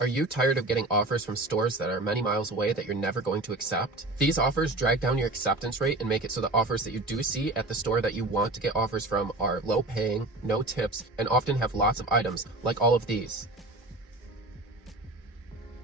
Are you tired of getting offers from stores that are many miles away that you're never going to accept? These offers drag down your acceptance rate and make it so the offers that you do see at the store that you want to get offers from are low paying, no tips, and often have lots of items, like all of these.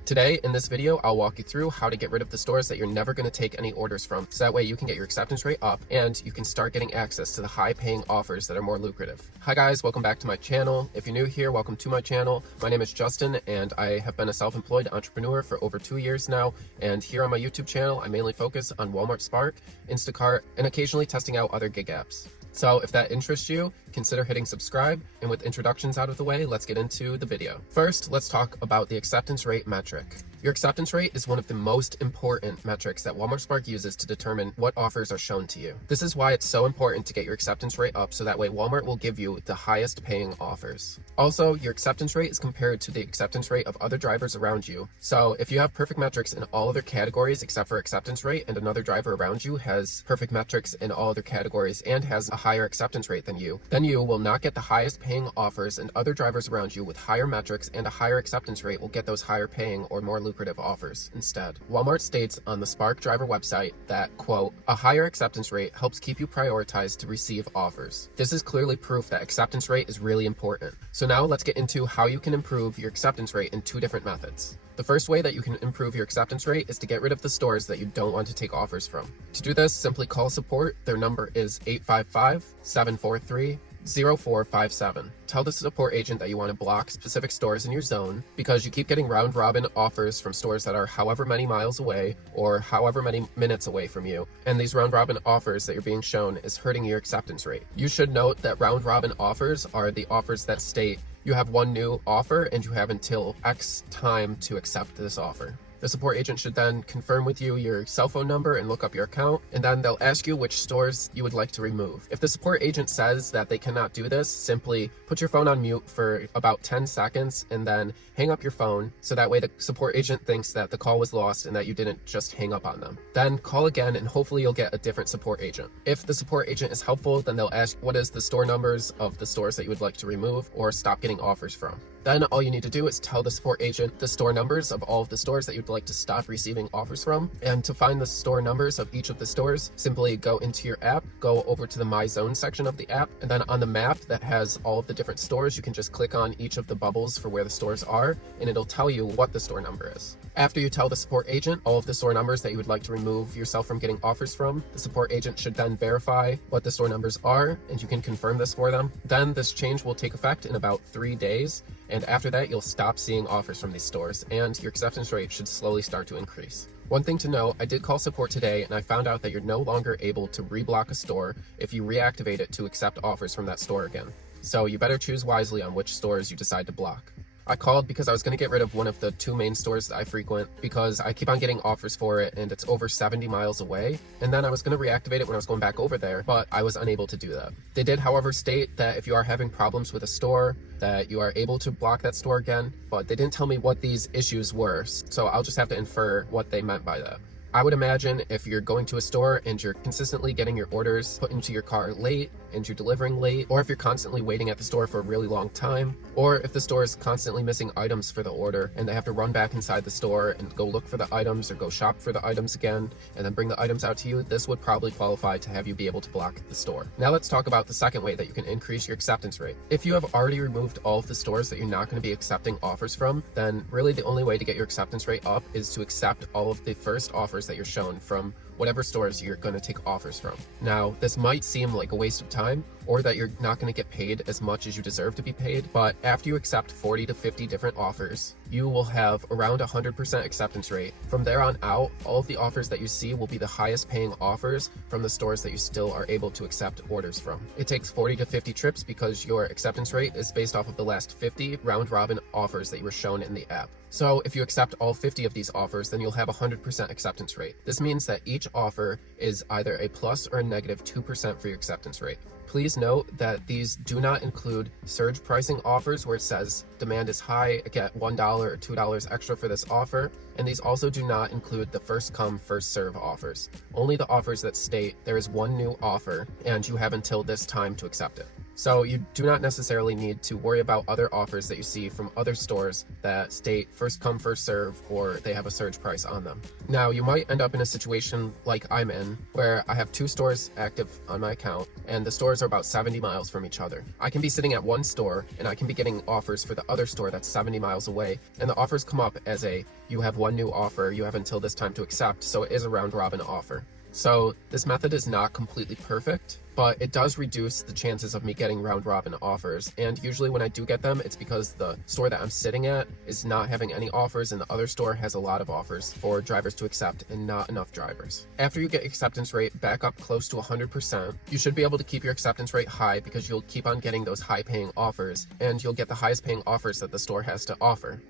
Today, in this video, I'll walk you through how to get rid of the stores that you're never going to take any orders from, so that way you can get your acceptance rate up and you can start getting access to the high-paying offers that are more lucrative. Hi guys, welcome back to my channel. If you're new here, welcome to my channel. My name is Justin, and I have been a self-employed entrepreneur for over 2 years now, and here on my YouTube channel, I mainly focus on Walmart Spark, Instacart, and occasionally testing out other gig apps. So if that interests you, consider hitting subscribe, and with introductions out of the way, let's get into the video. First, let's talk about the acceptance rate metric. Your acceptance rate is one of the most important metrics that Walmart Spark uses to determine what offers are shown to you. This is why it's so important to get your acceptance rate up, so that way Walmart will give you the highest paying offers. Also, your acceptance rate is compared to the acceptance rate of other drivers around you. So if you have perfect metrics in all other categories except for acceptance rate, and another driver around you has perfect metrics in all other categories and has a higher acceptance rate than you, then you will not get the highest paying offers, and other drivers around you with higher metrics and a higher acceptance rate will get those higher paying or more lucrative offers instead. Walmart states on the Spark driver website that, quote, "A higher acceptance rate helps keep you prioritized to receive offers." This is clearly proof that acceptance rate is really important. So now let's get into how you can improve your acceptance rate in two different methods. The first way that you can improve your acceptance rate is to get rid of the stores that you don't want to take offers from. To do this, simply call support. Their number is 855-743-0457. Tell the support agent that you want to block specific stores in your zone because you keep getting round robin offers from stores that are however many miles away or however many minutes away from you, and these round robin offers that you're being shown is hurting your acceptance rate. You should note that round robin offers are the offers that state you have one new offer and you have until X time to accept this offer. The support agent should then confirm with you your cell phone number and look up your account, and then they'll ask you which stores you would like to remove. If the support agent says that they cannot do this, simply put your phone on mute for about 10 seconds and then hang up your phone, so that way the support agent thinks that the call was lost and that you didn't just hang up on them. Then call again and hopefully you'll get a different support agent. If the support agent is helpful, then they'll ask what is the store numbers of the stores that you would like to remove or stop getting offers from. Then all you need to do is tell the support agent the store numbers of all of the stores that you'd like to stop receiving offers from. And to find the store numbers of each of the stores, simply go into your app, go over to the My Zone section of the app, and then on the map that has all of the different stores, you can just click on each of the bubbles for where the stores are, and it'll tell you what the store number is. After you tell the support agent all of the store numbers that you would like to remove yourself from getting offers from, the support agent should then verify what the store numbers are, and you can confirm this for them. Then this change will take effect in about 3 days, and after that you'll stop seeing offers from these stores and your acceptance rate should slowly start to increase. One thing to note, I did call support today and I found out that you're no longer able to reblock a store if you reactivate it to accept offers from that store again. So you better choose wisely on which stores you decide to block. I called because I was going to get rid of one of the 2 main stores that I frequent because I keep on getting offers for it and it's over 70 miles away, and then I was going to reactivate it when I was going back over there, but I was unable to do that. They did, however, state that if you are having problems with a store, that you are able to block that store again, but they didn't tell me what these issues were, so I'll just have to infer what they meant by that. I would imagine if you're going to a store and you're consistently getting your orders put into your car late and you're delivering late, or if you're constantly waiting at the store for a really long time, or if the store is constantly missing items for the order and they have to run back inside the store and go look for the items or go shop for the items again and then bring the items out to you, this would probably qualify to have you be able to block the store. Now let's talk about the second way that you can increase your acceptance rate. If you have already removed all of the stores that you're not going to be accepting offers from, then really the only way to get your acceptance rate up is to accept all of the first offers that you're shown from whatever stores you're going to take offers from. Now, this might seem like a waste of time or that you're not going to get paid as much as you deserve to be paid, but after you accept 40 to 50 different offers, you will have around 100% acceptance rate. From there on out, all of the offers that you see will be the highest paying offers from the stores that you still are able to accept orders from. It takes 40 to 50 trips because your acceptance rate is based off of the last 50 round robin offers that you were shown in the app. So if you accept all 50 of these offers, then you'll have 100% acceptance rate. This means that each offer is either a plus or a negative 2% for your acceptance rate. Please note that these do not include surge pricing offers where it says demand is high, get $1 or $2 extra for this offer, and these also do not include the first come, first serve offers. Only the offers that state there is one new offer and you have until this time to accept it. So you do not necessarily need to worry about other offers that you see from other stores that state first come, first serve, or they have a surge price on them. Now, you might end up in a situation like I'm in, where I have 2 stores active on my account, and the stores are about 70 miles from each other. I can be sitting at one store, and I can be getting offers for the other store that's 70 miles away, and the offers come up as you have one new offer, you have until this time to accept, so it is a round robin offer. So this method is not completely perfect, but it does reduce the chances of me getting round robin offers. And usually when I do get them, it's because the store that I'm sitting at is not having any offers and the other store has a lot of offers for drivers to accept and not enough drivers. After you get acceptance rate back up close to 100%, you should be able to keep your acceptance rate high because you'll keep on getting those high paying offers and you'll get the highest paying offers that the store has to offer.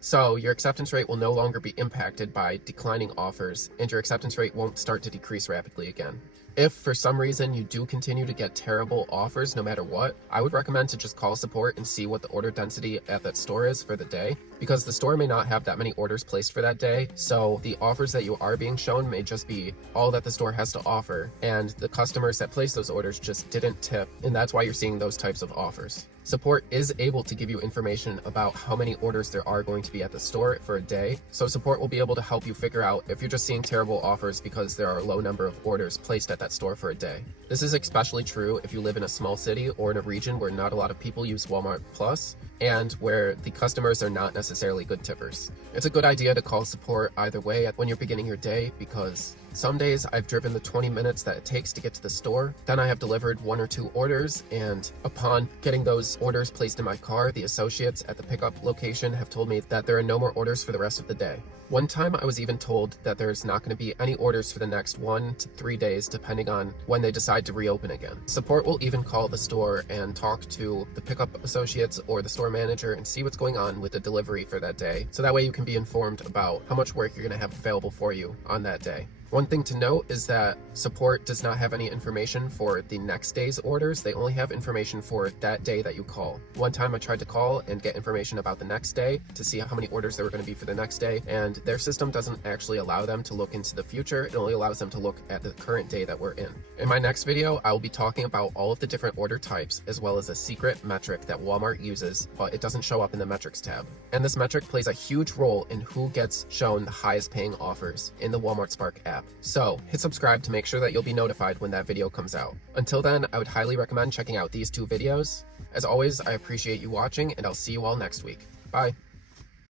So your acceptance rate will no longer be impacted by declining offers, and your acceptance rate won't start to decrease rapidly again. If for some reason you do continue to get terrible offers no matter what, I would recommend to just call support and see what the order density at that store is for the day, because the store may not have that many orders placed for that day, so the offers that you are being shown may just be all that the store has to offer, and the customers that placed those orders just didn't tip, and that's why you're seeing those types of offers. Support is able to give you information about how many orders there are going to be at the store for a day, so support will be able to help you figure out if you're just seeing terrible offers because there are a low number of orders placed at that store for a day. This is especially true if you live in a small city or in a region where not a lot of people use Walmart Plus, and where the customers are not necessarily good tippers. It's a good idea to call support either way when you're beginning your day, because some days I've driven the 20 minutes that it takes to get to the store, then I have delivered 1 or 2 orders, and upon getting those orders placed in my car, the associates at the pickup location have told me that there are no more orders for the rest of the day. One time I was even told that there's not going to be any orders for the next 1 to 3 days depending on when they decide to reopen again. Support will even call the store and talk to the pickup associates or the store manager and see what's going on with the delivery for that day, so that way you can be informed about how much work you're going to have available for you on that day. One thing to note is that support does not have any information for the next day's orders. They only have information for that day that you call. One time I tried to call and get information about the next day to see how many orders there were going to be for the next day, and their system doesn't actually allow them to look into the future. It only allows them to look at the current day that we're in. In my next video, I will be talking about all of the different order types as well as a secret metric that Walmart uses, but it doesn't show up in the metrics tab. And this metric plays a huge role in who gets shown the highest paying offers in the Walmart Spark app. So hit subscribe to make sure that you'll be notified when that video comes out. Until then, I would highly recommend checking out these 2 videos. As always, I appreciate you watching, and I'll see you all next week. Bye.